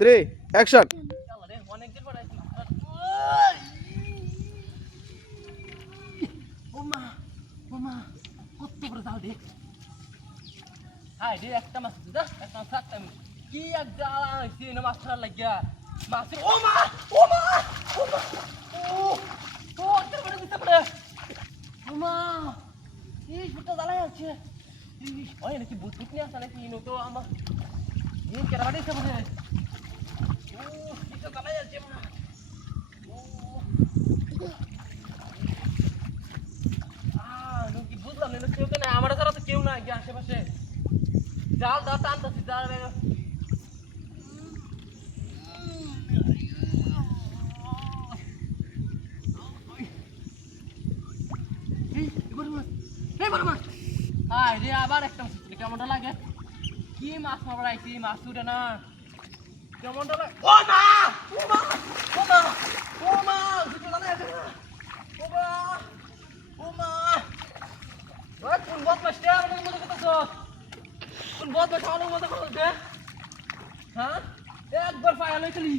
3 action. একটা মাছ একটা থাকতাম কি এক জ্বালা হয়েছে না মাছ ধরার লাগিয়া মাছের ও মা ও মা ও মা ও তোর বড় দিতে পারে ও মা এই ফুটা জ্বালাই আছে ওই নাকি ভূত ভূত নিয়ে আসা নাকি তো আমার এই কেরা বাড়িতে বসে ও এটা জ্বালাই আছে মা ও কি বুঝলাম না কেউ তো নাই আমার ছাড়া তো কেউ নাই আশেপাশে জাল দাও টানতেছি জাল আবার একটা মাছ কেমনটা লাগে কি মাছ মারা আইছি মাছ উঠে না কেমনটা লাগে ও মা ও মা ও মা ও মা ও মা ও মা ওই কোন বদমাশটা আমাদের মতো করতেছ কোন বদমাশ আমাদের মতো করতেছে হ্যাঁ একবার ফায়ার লইছিলি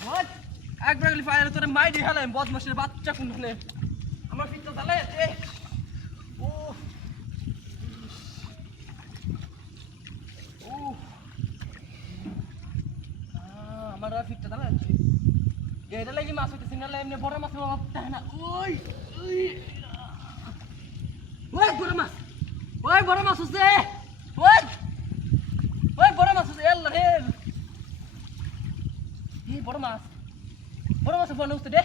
হোয়াট একবার গলি ফায়ার তোরে মাই দিয়ে হলাম বদমাশের বাচ্চা কোনখানে আমার পিঠটা জ্বালাই আছে ও ও আমার পিঠটা জ্বালাই আছে এটা লাগি মাছ হইতেছে না এমনি বড় মাছ তাই না ওই ওই বড় মাছ হচ্ছে ওই বড় মাছ হচ্ছে আল্লাহ রে এই বড় মাছ বড় হচ্ছে রে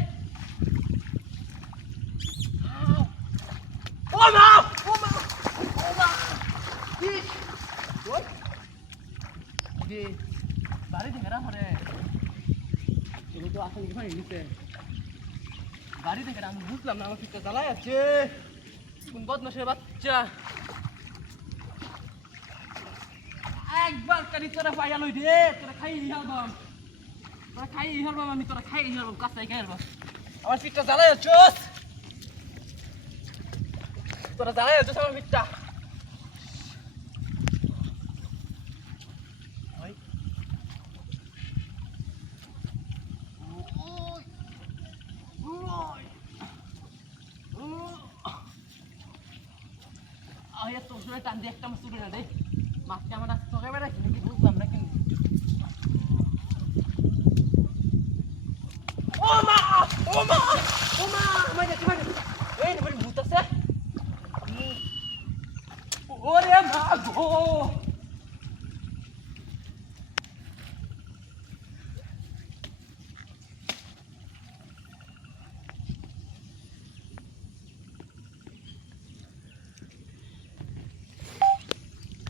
ও মা ও মা ও মা ইস ওই যে বাড়ি দেখে না মরে এগুলো তো আসলে ভাই নিতে বাড়ি দেখে আমি বুঝলাম না আমার পিঠটা জ্বালাই আছে কোন বদমাশের বাচ্চা একবার কারি তোরা পাইয়া লই রে তোরা খাই হালবাম আমি তোরা খাই হালবাম কাঁচাই খাই হালবাম আমার পিঠটা জ্বালাই আছোস তোরা জ্বালাই আছোস আমার পিঠটা তোর সঙ্গে টান দিয়ে একটা মাছ তুলে না রে মাছটা আমার চোখে বেড়াচ্ছি নাকি বুঝলাম না কিন্তু ও মা ও মা ও মা আমার দেখতে পারে এই ভূত আছে ওরে মা গো